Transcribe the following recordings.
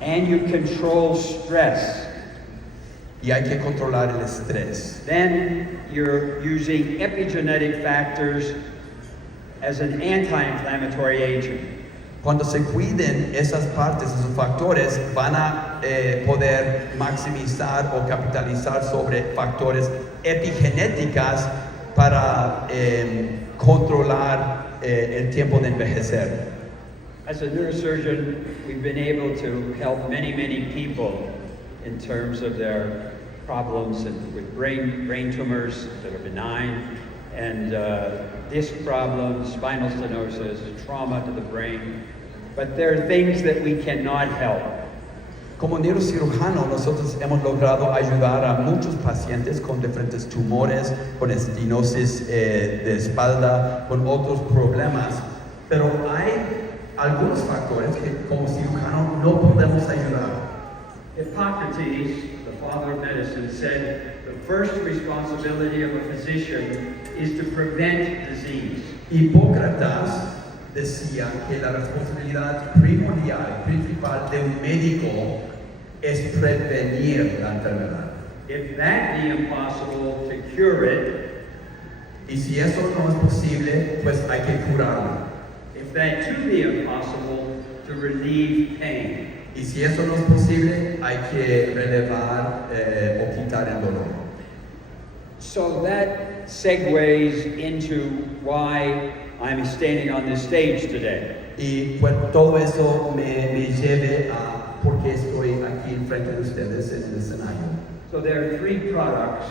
And you control stress. Y hay que controlar el estrés. Then you're using epigenetic factors as an anti-inflammatory agent. Cuando se cuiden esas partes, esos factores, van a poder maximizar o capitalizar sobre factores epigenéticas para controlar el tiempo de envejecer. As a neurosurgeon, we've been able to help many, many people in terms of their problems and with brain tumors that are benign, and disc problems, spinal stenosis, trauma to the brain. But there are things that we cannot help. Como neurocirujano, nosotros hemos logrado ayudar a muchos pacientes con diferentes tumores, con estenosis de espalda, con otros problemas, pero hay algunos factores que como cirujano no podemos ayudar. Hippocrates, the father of medicine, said the first responsibility of a physician is to prevent disease. Hipócrates decía que la responsabilidad principal de un médico es prevenir la enfermedad. If that be impossible to cure it, y si eso no es posible, pues hay que curarlo. If that too be impossible, to relieve pain. Y si eso no es posible, hay que relevar o quitar el dolor. So that segues into why I'm standing on this stage today. Y pues todo eso me lleve a por qué estoy aquí enfrente de ustedes en el escenario. So there are three products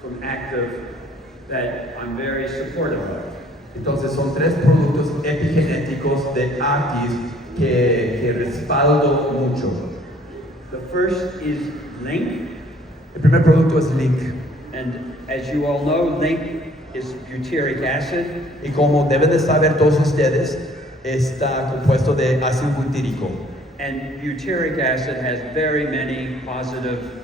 from Active that I'm very supportive of. Entonces son tres productos epigenéticos de Active que respaldo mucho. The first is Link. El primer producto es Link. And as you all know, Link is butyric acid. Y como deben de saber todos ustedes, está compuesto de ácido butírico. And butyric acid has very many positive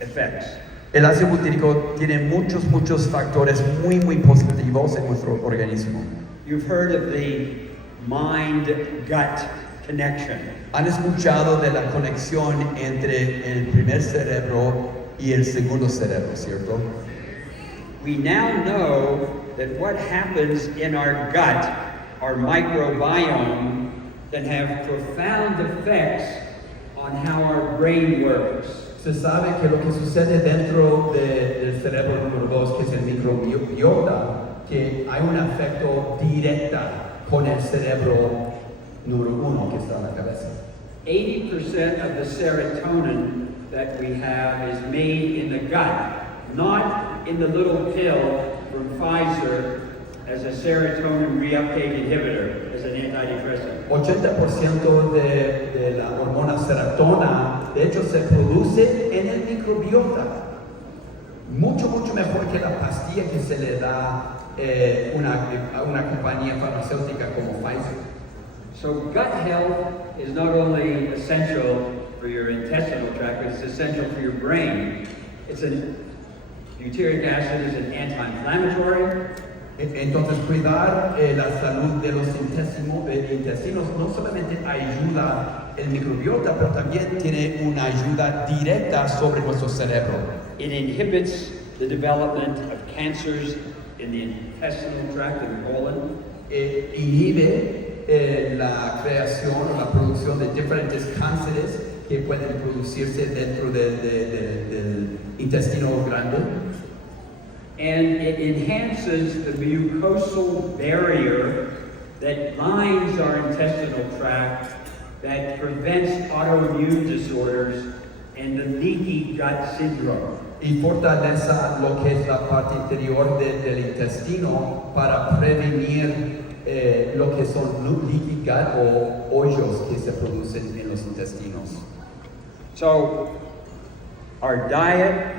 effects. El ácido butírico tiene muchos factores muy positivos en nuestro organismo. You've heard of the mind-gut connection. ¿Han escuchado de la conexión entre el primer cerebro y el segundo cerebro, cierto? We now know that what happens in our gut, our microbiome, can have profound effects on how our brain works. Se sabe que lo que sucede dentro del cerebro número 2, que es el microbiota, que hay un efecto directo con el cerebro número 1 que está en la cabeza. 80% of the serotonin that we have is made in the gut, not in the little pill from Pfizer as a serotonin reuptake inhibitor, as an antidepressant. 80% de la hormona serotonina, de hecho, se produce en el microbiota. Mucho mejor que la pastilla que se le da a una compañía farmacéutica como Pfizer. So gut health is not only essential for your intestinal tract, but it's essential for your brain. Butyric acid is an anti-inflammatory. Entonces, cuidar la salud de los intestinos no solamente ayuda el microbiota, pero también tiene una ayuda directa sobre nuestro cerebro. It inhibits the development of cancers in the intestinal tract and colon. Inhibe la creación o la producción de diferentes cánceres que pueden producirse dentro del intestino grande. And it enhances the mucosal barrier that lines our intestinal tract, that prevents autoimmune disorders and the leaky gut syndrome. Y fortalece lo que es la parte interior del intestino para prevenir lo que son leaky gut o hoyos que se producen en los intestinos. So, our diet,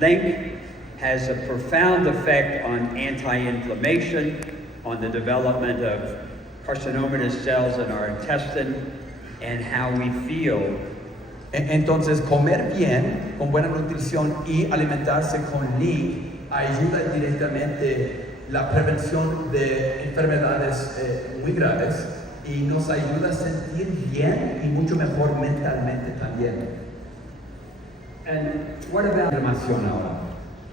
Link, has a profound effect on anti-inflammation, on the development of carcinomatous cells in our intestine, and how we feel. Entonces, comer bien, con buena nutrición y alimentarse con Link ayuda directamente la prevención de enfermedades muy graves y nos ayuda a sentir bien y mucho mejor mentalmente también. And what about Inflamación ahora.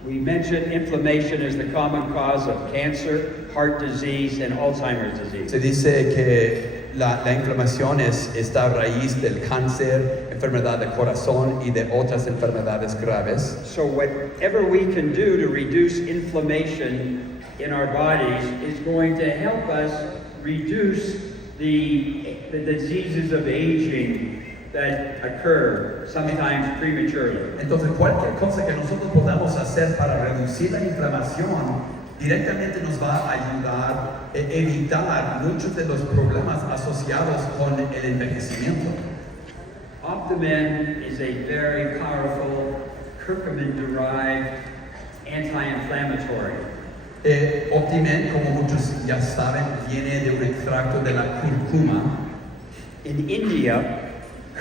We mentioned inflammation as the common cause of cancer, heart disease, and Alzheimer's disease. Se dice que la inflamación es esta raíz del cáncer, enfermedad de corazón y de otras enfermedades graves. So whatever we can do to reduce inflammation in our bodies is going to help us reduce the diseases of aging that occur sometimes prematurely. Entonces, cualquier cosa que nosotros podamos hacer para reducir la inflamación directamente nos va a ayudar a evitar muchos de los problemas asociados con el envejecimiento. Optimen is a very powerful curcumin-derived anti-inflammatory. Optimen, como muchos ya saben, viene de un extracto de la cúrcuma. In India,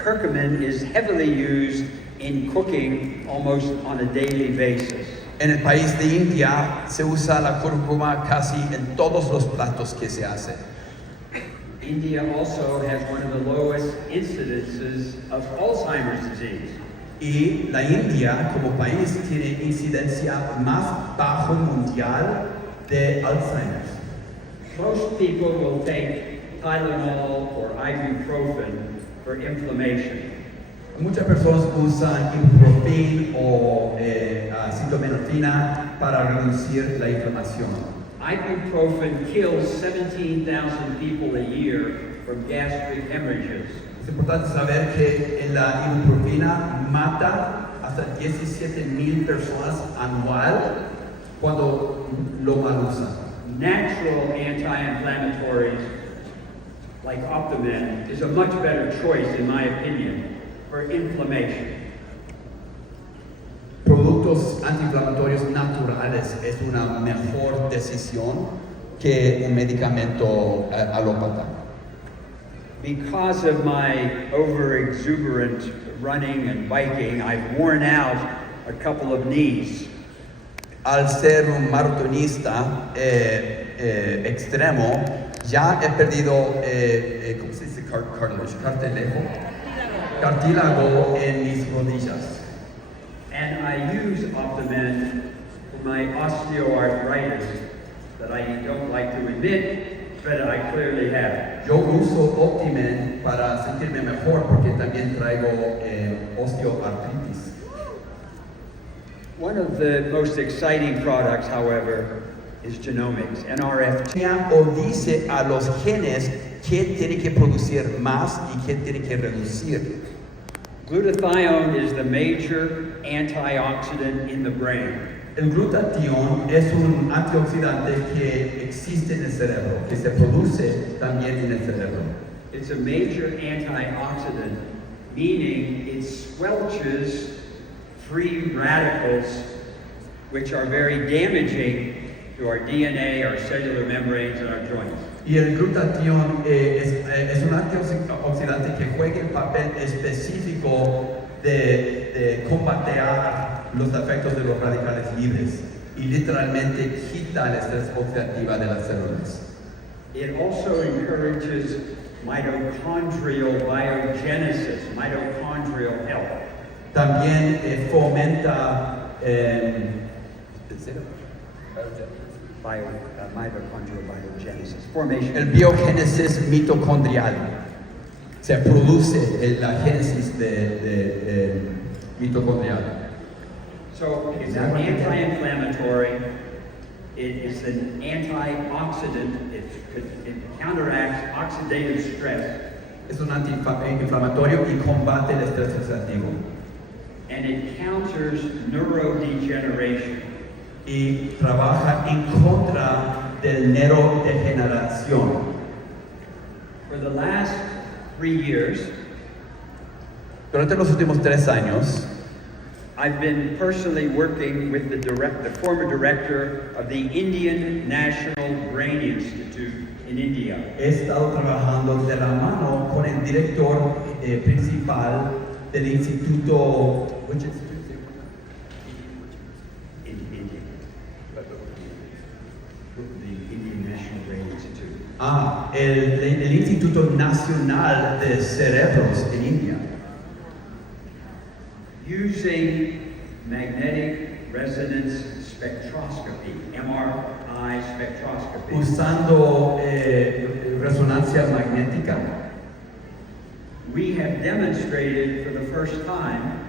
curcumin is heavily used in cooking almost on a daily basis. En el país de India se usa la cúrcuma casi en todos los platos que se hacen. India also has one of the lowest incidences of Alzheimer's disease. Y la India como país tiene incidencia más bajo mundial de Alzheimer's. Most people will take Tylenol or ibuprofen for inflammation. Muchas personas usan ibuprofen o acetaminofén para reducir la inflamación. Ibuprofen kills 17,000 people a year from gastric hemorrhages. Es importante saber que la ibuprofena mata hasta 17,000 personas anual cuando lo mal usan. Natural anti-inflammatories like Optimen is a much better choice, in my opinion, for inflammation. Productos antiinflamatorios naturales es una mejor decisión que un medicamento alópata. Because of my over-exuberant running and biking, I've worn out a couple of knees. Al ser un maratonista extremo, ya he perdido, ¿cómo se dice? Cartílago en mis rodillas. And I use Optimen for my osteoarthritis that I don't like to admit, but I clearly have. Yo uso Optimen para sentirme mejor porque también traigo osteoartritis. One of the most exciting products, however, is genomics, NRF2. O dice a los genes qué tiene que producir más y qué tiene que reducir. Glutathione is the major antioxidant in the brain. El glutatión es un antioxidante que existe en el cerebro, que se produce también en el cerebro. It's a major antioxidant, meaning it squelches free radicals, which are very damaging to our DNA, our cellular membranes, and our joints. Y el glutatión es un antioxidante que juega el papel específico de combatear los efectos de los radicales libres y literalmente quita el estrés oxidativo de las células. It also encourages mitochondrial biogenesis, mitochondrial health. También fomenta Mitochondrial biogenesis, formation. el biogénesis mitocondrial. Se produce la génesis de mitocondrial. So it's an anti-inflammatory, it is an antioxidant, it counteracts oxidative stress, Es un antiinflamatorio y combate el estrés oxidativo. and it counters neurodegeneration. Y trabaja en contra del neurodegeneración. For the last 3 years, Durante los últimos 3 años, I've been personally working with the former director of the Indian National Brain Institute in India. he estado trabajando de la mano con el director principal del instituto. ¿Which institute? In India. The Indian National Brain Institute. El Instituto Instituto Nacional de Cerebros en India. Using magnetic resonance spectroscopy, MRI spectroscopy, Usando resonancia magnética, we have demonstrated for the first time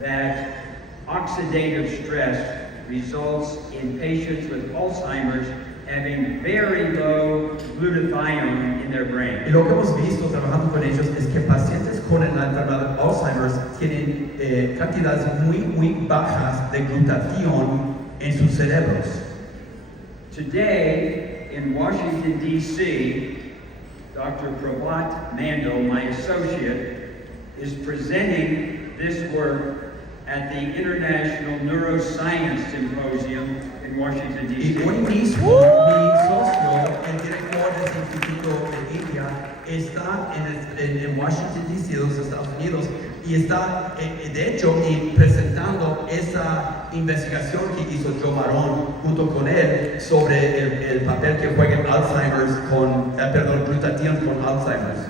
that oxidative stress results in patients with Alzheimer's having very low glutathione in their y brain. lo que hemos visto trabajando con ellos es que pacientes con la enfermedad de Alzheimer's tienen cantidades muy bajas de glutatión en sus cerebros. Today, in Washington, D.C., Dr. Pravat Mandel, my associate, is presenting this work at the International Neuroscience Symposium in Washington, Y D.C. hoy mismo mi socio, el director del Instituto de India, está en Washington, D.C., de los Estados Unidos, y está, de hecho, presentando esa investigación que hizo Maroon junto con él sobre el papel que juega Alzheimer's glutatión con Alzheimer's.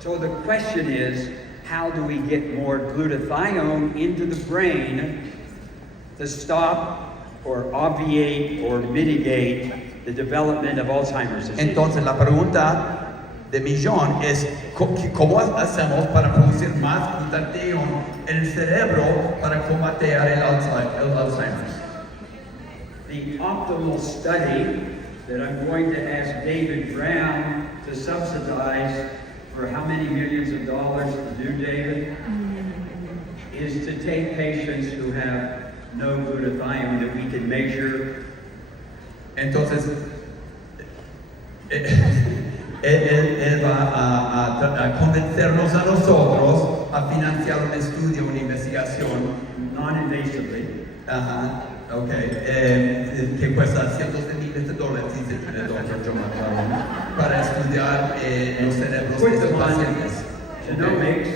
So the question is, how do we get more glutathione into the brain to stop or obviate or mitigate the development of Alzheimer's disease? Entonces la pregunta de millón es ¿cómo hacemos para producir más glutatión en el cerebro para combatir el Alzheimer's? The optimal study that I'm going to ask David Brown to subsidize for how many millions of dollars to do, David, is to take patients who have no glutathione that we can measure. Entonces, él va a convencernos a nosotros a financiar un estudio, una investigación, Non-invasively. Que cuesta cientos de miles de dólares, dice el doctor John Maroon, para estudiar los cerebros de estos pacientes. Genomics,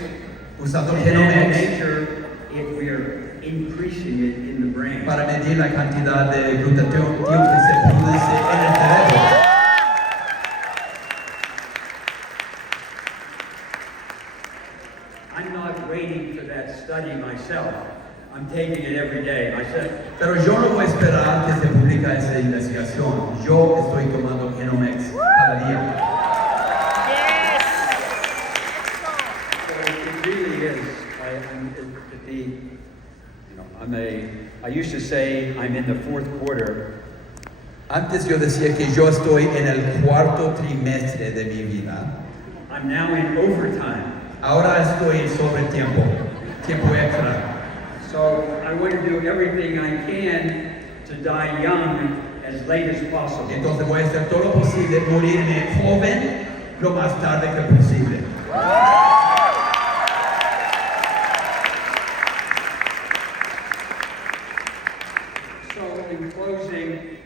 Usando and then genomics measure if we are increasing it in the brain. para medir la cantidad de glutatión que se produce en el cerebro. I'm not waiting for that study myself. I'm taking it every day myself. Pero yo no voy a esperar que se publique esa investigación. Yo estoy tomando genomics cada día. So it really is. I used to say I'm in the fourth quarter. Antes yo decía que yo estoy en el cuarto trimestre de mi vida. I'm now in overtime. Ahora estoy en sobretiempo, tiempo extra. So I want to do everything I can to die young as late as possible. Entonces voy a hacer todo lo posible, morirme joven lo más tarde que posible. So in closing,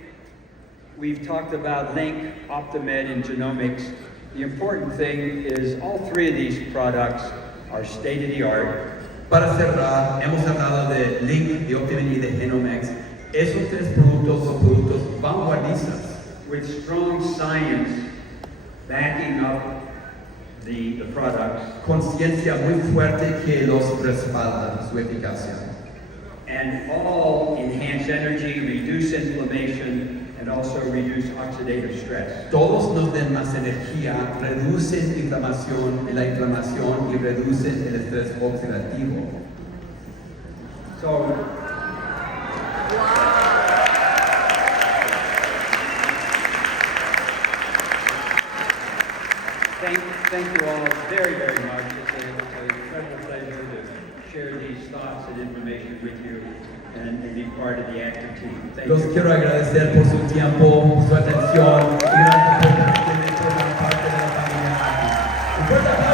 we've talked about Link, Optimed, and genomics. The important thing is all three of these products are state-of-the-art. Para cerrar, hemos hablado de Link, de Optimed y de Genomics. Esos tres productos son productos vanguardistas, with strong science backing up the products, con ciencia muy fuerte que los respalda su eficacia. and all enhance energy, reduce inflammation, and also reduce oxidative stress. Todos nos den más energía, reducen la inflamación y reducen el estrés oxidativo. So, thank you all very, very much. It's an incredible pleasure to share these thoughts and information with you and be part of the active team. Thank Los you. quiero agradecer por su tiempo, su atención y gracias por